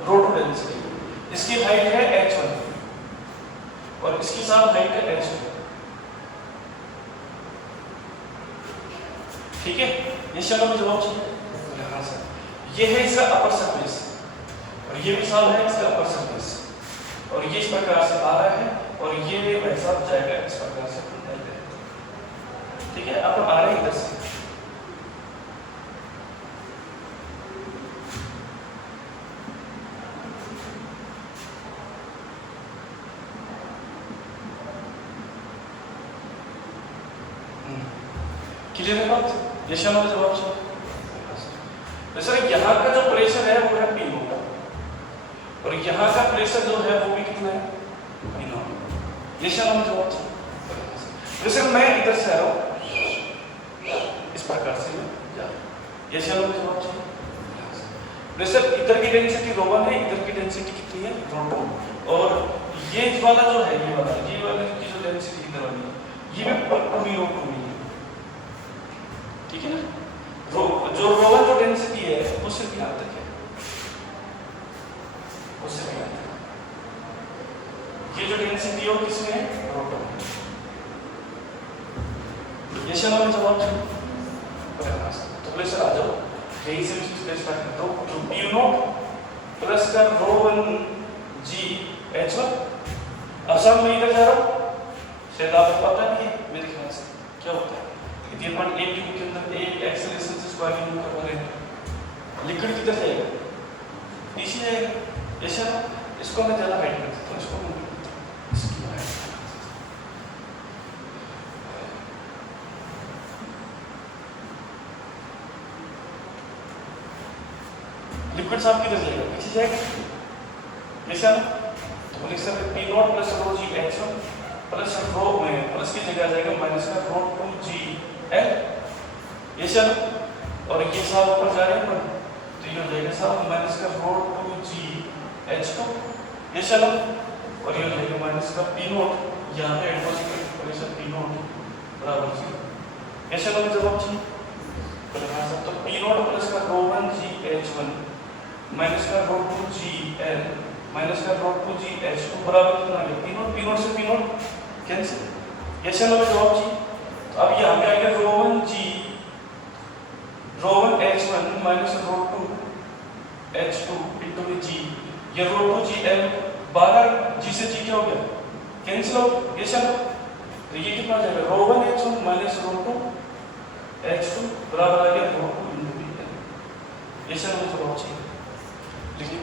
रोटो डेंसिटी, इसकी हाइट है h1 और इसकी साथ हाइट है h2, ठीक है। ये चलो में जवाब चाहिए यहां से, ये है इसका अपर सरफेस, और ये भी साल है इसका अपर सरफेस, और ये इस प्रकार से आ रहा है, और ये वैसा जाएगा इस प्रकार से, ठीक है। अब आ रहे हैं इधर से, क्लियर है बात? ये शनो का जवाब चाहिए। सर यहाँ का जो प्रेशर है वो है P होगा, और यहाँ का प्रेशर जो है वो भी कितना है, P नॉट। ये शनो का जवाब चाहिए। जैसे मैं इधर से आ रहा हूँ इस प्रकार से, ये शनो का जवाब चाहिए। प्रेशर इधर की डेंसिटी ρ1 है, इधर की डेंसिटी कितनी है, ρ2, और ये वाला जो है, ये वाला की जो डेंसिटी इधर वाली है, ये भी ρ2 है, ठीक है ना। जो ρ1 जो डेंसिटी है वो सिर्फ यहाँ तक है, उससे भी यहाँ तक। ये जो डेंसिटी है वो किसमें है, ρ2। ये शनो में जवाब चाहिए। तो प्रेशर आ जाओ, यही से स्टार्ट करता हूँ। जो P नॉट प्लस का ρ1 G H1, असम में इधर जा रहा हूँ, शायद आपको पता नहीं है मेरे ख्याल से क्या होता है। यदि अपन एक ट्यूब के अंदर एक एक्सेलरेशन से स्क्वायर मूव कर रहे हैं, लिक्विड किधर जाएगा, नीचे जाएगा। ऐसा इसको मैं ज़्यादा हाइट कर देता हूँ, इसको लिक्विड साफ किधर जाएगा, पीछे जाएगा। ऐसा तो लिख सकते P naught plus ρ G H1 plus ρ में प्लस की जगह आ जाएगा माइनस का ρ2 G L। ये चलो, और ये साफ ऊपर जा रहे हैं, तो ये हो जाएगा साफ माइनस का ρ2 G H2। ये चलो, और ये हो जाएगा माइनस का P नॉट, यहाँ पे एटमॉस्फेरिक प्रेशर P नॉट बराबर 0। ये चलो जवाब चाहिए। तो P नॉट प्लस का ρ1 G H1 माइनस का ρ2 G L माइनस का ρ2 G H2 बराबर कितना आ गया, P नॉट से P नोट कैंसिल। ये चलो जवाब चाहिए। अब यहाँ पे आएगा रो 1 G, रो 1 H1 minus rho 2 H2 into G, ये रो 2 GL 12 G से G क्या हो गया? कैंसिल हो, ये चलो तो ये कितना हो जाएगा? रो 1 H1 माइनस रो 2 H2 बराबर आ गया रो 2 इंटू BL। ये चलो तो बहुत चाहिए लिखिए।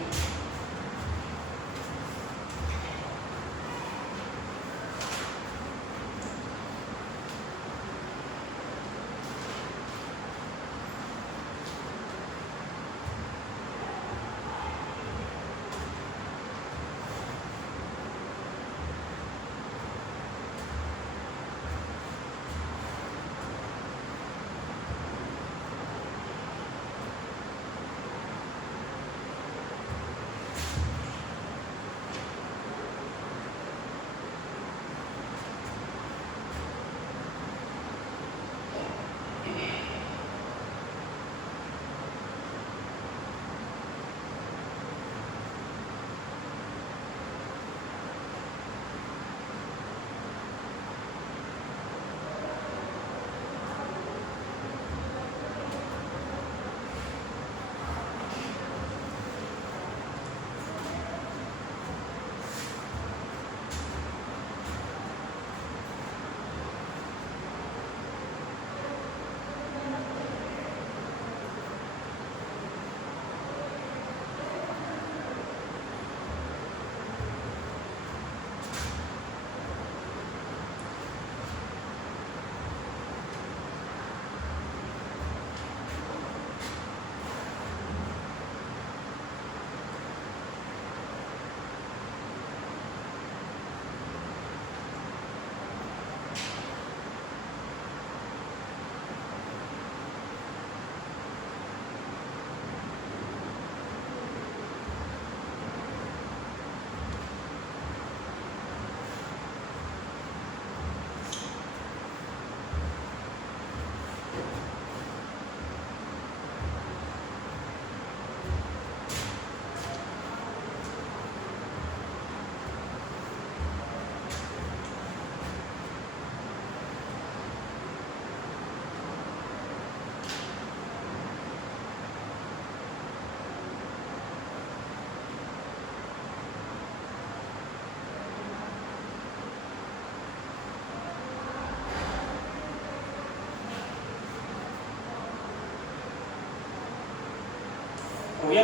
हो गया,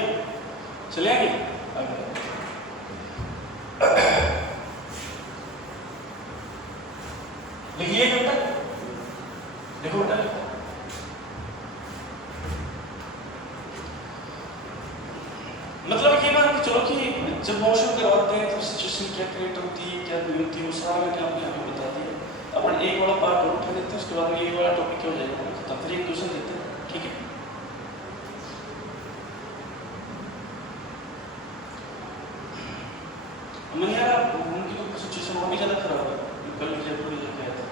चले आगे। लिखिए बेटा, देखो बेटा, मतलब ये मान के चलो कि जब मोशन करवाते हैं तो सिचुएशन क्या क्रिएट होती है, क्या नहीं होती है, वो सारा मैंने आपने यहाँ पे बता दिया। अपन एक वाला पार्ट और उठा देते हैं, उसके बाद में ये वाला टॉपिक क्या हो जाएगा खत्म, फिर एक क्वेश्चन देते हैं, ठीक है। मैंने यार उनकी तो सिचुएशन और भी ज़्यादा खराब है, कल जयपुर लेके आया था,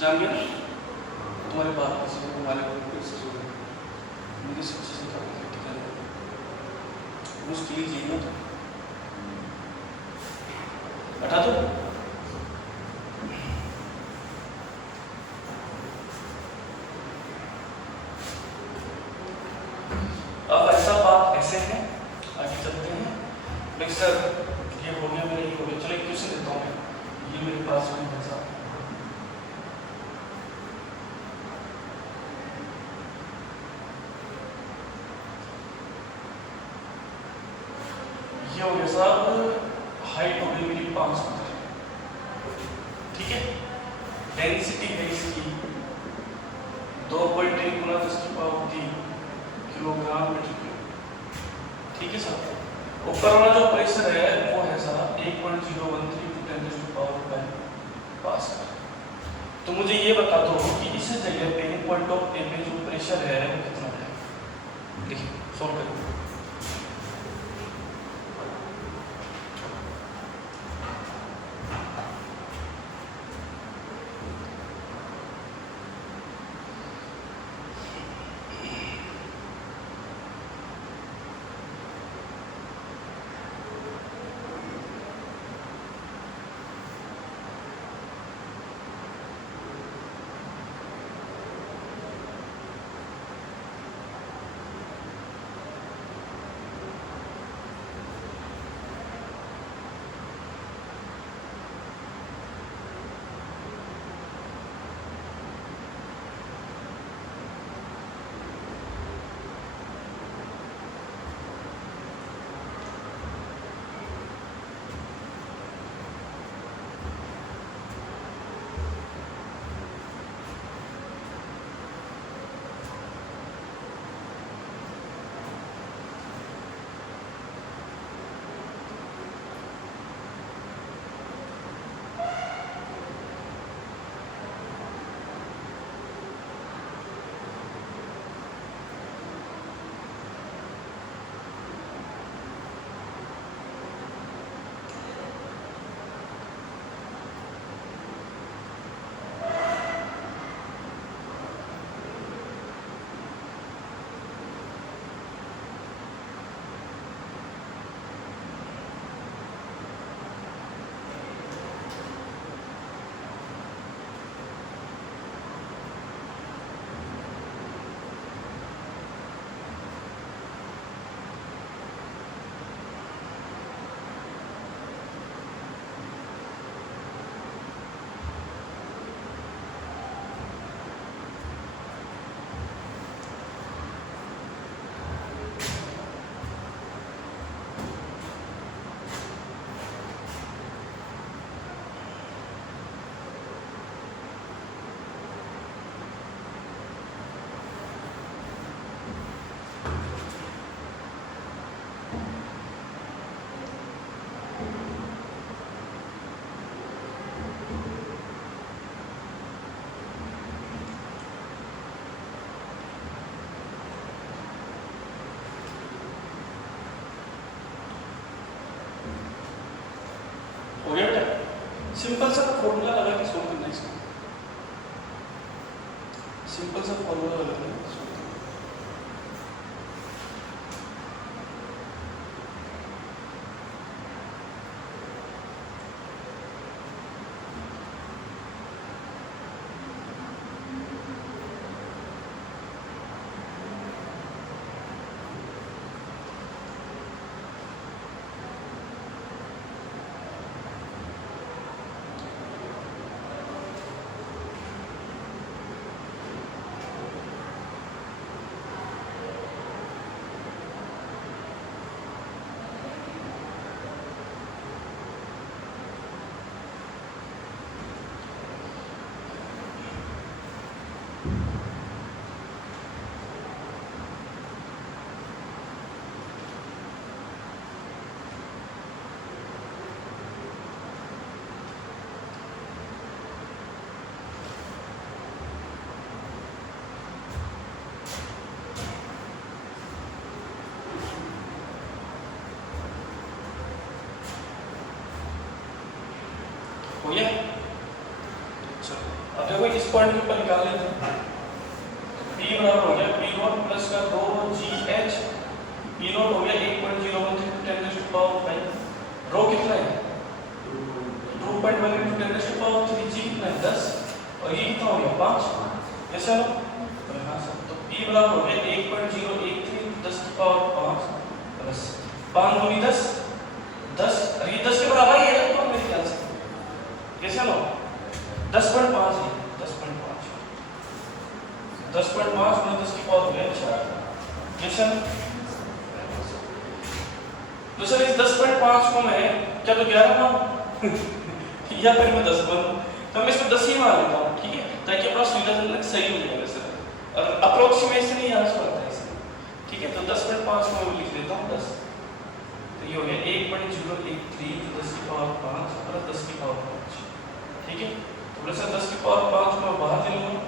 जान गया ना तुम्हारे बाप किसी को हमारे मेरी सिचुएशन काफ़ी क्रिटिकल है, मुश्किल ही जीना तो हटा दो। अब ऐसा बात ऐसे है, आगे चलते हैं। मिक्सर ये हो गया, मेरा ये हो गया, चलो एक क्वेश्चन देता हूँ मैं, ये मेरे पास में है साहब, ये हो गया साहब, हाइट हो गई मेरी 5 मीटर, ठीक है। डेंसिटी है इसकी 2.3 गुना 10⁻³ किलोग्राम मीटर क्यूब, ठीक है साहब। ऊपर वाला जो प्रेशर है वो है साहब 1.013 × 10⁻⁵ पास्कल। तो मुझे ये बता दो कि इस जगह पे पॉइंट ऑफ ए पे जो प्रेशर है वो कितना है, देखिए सॉल्व करें। सिंपल सा फॉर्मूला लगा के सोल्व करना है इसको, सिंपल सा फॉर्मूला लगा के सोल्व करना। हो गया? चलो अब देखो इस पॉइंट के ऊपर निकाल लेते हैं। P बराबर हो गया P0 प्लस का 2GH, P0 हो गया 8.01 × 10⁵ रो कितना है 2.1 × 10⁻³ G कितना है 10 और ये कितना हो गया 5, ऐसा लो हाँ सर। तो P बराबर हो गया 1.013 10⁵ प्लस 5 दूनी 10 10 और ये 10 के बराबर ही है तो मेरे ख्याल से कैसे लो 10.5 है 10.5 10.5 गुना 10 की पावर हो गया 4 कैसे तो सर इस 10.5 को मैं क्या तो 11 मानूं या फिर मैं 10 मानूं, तो मैं इसको 10 ही मान लेता हूँ, ठीक है, ताकि अपना सुविधाजनक सही हो जाएगा सर। और अप्रोक्सीमेशन ही यहाँ से बनता है इसमें, ठीक है। तो 10.5 को मैं लिख देता हूँ 10, तो ये हो गया 1.013 10⁵ प्लस 10⁵, ठीक है। तो प्लस 10⁵ को मैं बाहर ले लूँगा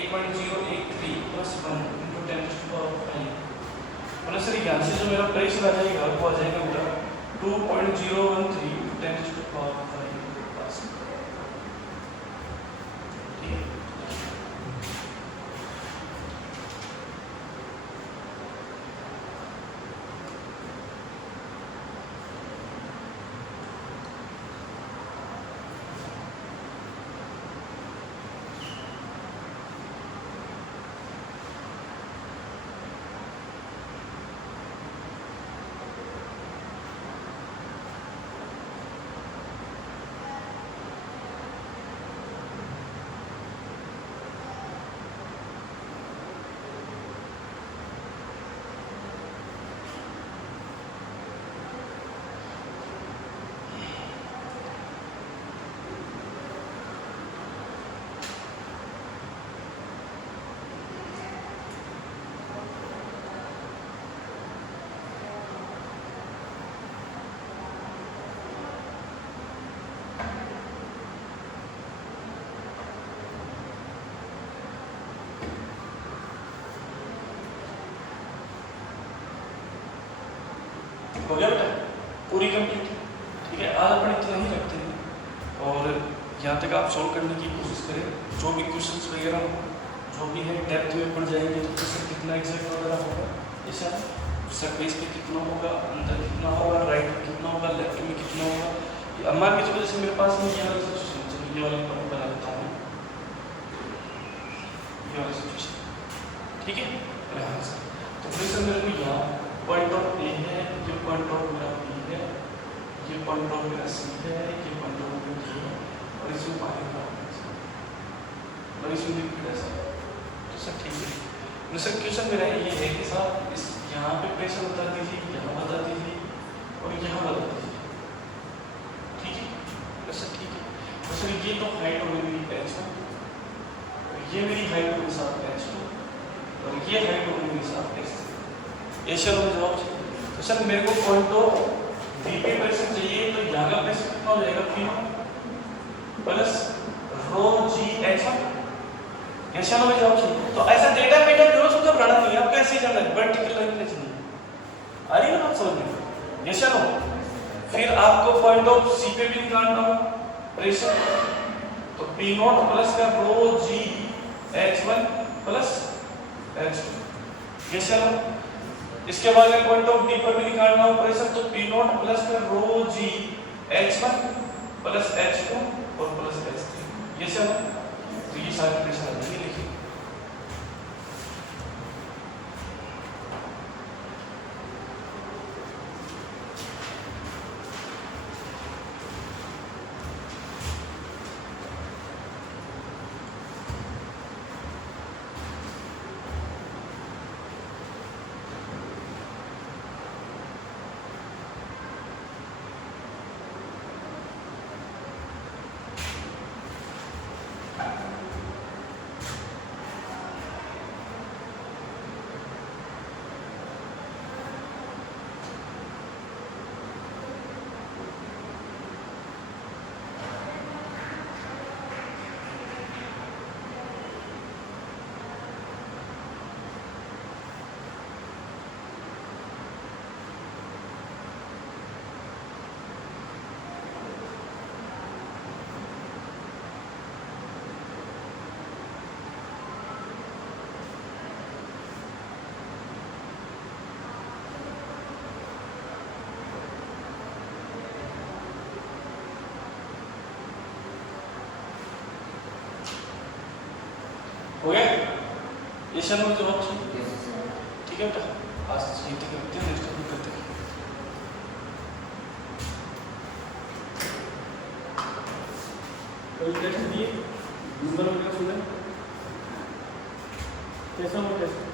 1.013 प्लस 1 × 10⁵ प्लस सर यहाँ से जो मेरा प्रेशर आ जाएगा वो आ जाएगा मेरा 2.013 × 10⁵ हो गया बेटा पूरी कंप्लीट, ठीक है। आज अपन इतना ही रखते हैं और यहाँ तक आप सॉल्व करने की कोशिश करें। जो भी क्वेश्चंस वगैरह हो जो भी है डेप्थ में पढ़ जाएंगे तो क्वेश्चन कितना एग्जैक्ट वगैरह होगा, ऐसा सरफेस पे कितना होगा, अंदर कितना होगा, राइट में कितना होगा, लेफ्ट में कितना होगा। मान के चलो जैसे मेरे पास में ये वाला सिचुएशन, ये वाला मैं बना देता हूँ, ये वाला सिचुएशन, ठीक है। हाँ सर, तो फिर सर मेरे को यहाँ पॉइंट ऑफ ए है, ये पॉइंट ऑफ मेरा बी है, ये पॉइंट ऑफ मेरा सी है, ये पॉइंट ऑफ मेरा डी है और इसमें पाएगा और इसमें लिखिए ऐसा। तो सर ठीक है, सर क्वेश्चन मेरा ये है कि साहब इस यहाँ पे प्रेशर बता दीजिए, यहाँ बता दीजिए और यहाँ बता दीजिए, ठीक है। तो सर ठीक है, तो सर ये तो हाइट होगी मेरी h1, ये मेरी हाइट होगी साथ h2 और ये हाइट होगी मेरे साथ x3। ऐसा हो जवाब चाहिए। तो सर मेरे को पॉइंट ऑफ वी पे प्रेशर चाहिए, तो यहाँ का प्रेशर कितना हो जाएगा P1 प्लस रो जी h1, ऐसा हो जवाब चाहिए। तो ऐसा डेटा बेटा क्यों सुन घबराना नहीं है, आपको ऐसे ही जाना है, वर्टिकल लाइन पे चलना है, आ रही है ना बात समझ में। ऐसा हो फिर आपको पॉइंट ऑफ सी पे भी निकालना हो, प्रेशर, तो P नॉट प्लस का रो जी H1 प्लस H2 ये चलो। इसके बाद में पॉइंट ऑफ डी पर भी निकालना हो प्रेशर, तो P नॉट प्लस का रो जी H1 प्लस H2 और प्लस H3 ये चलो। तो ये सारी प्रेशर आ जाएगी लिखिए। हो गया ये सब में जवाब चाहिए। ठीक है बेटा आज से ठीक है दिन नेक्स्ट टाइम करते हैं। कोई टेस्ट दिए नंबर वगैरह सुने कैसा हो टेस्ट